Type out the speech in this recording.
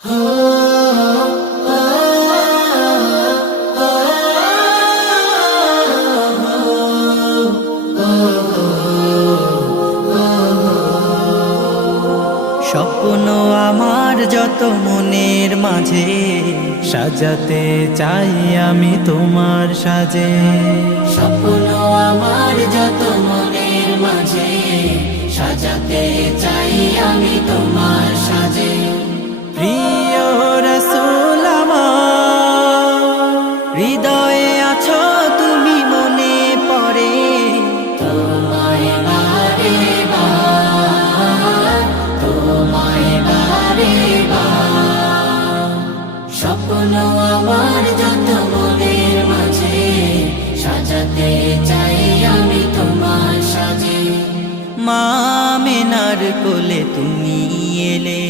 স্বপ্ন আমার যত মনের মাঝে সাজাতে চাই আমি তোমার সাজে। স্বপ্ন আমার যত মনের মাঝে সাজাতে চাই আমি তোমার সাজে। প্রিয় রাসূল আমার, হৃদয়ে আছো তুমি, মনে পড়ে তোমায় বারে বার, তোমায় বারে বার। স্বপ্ন আমার যত মনের মাঝে সাজাতে চাই আমি তোমার সাজে। মা আমিনার কোলে তুমি এলে,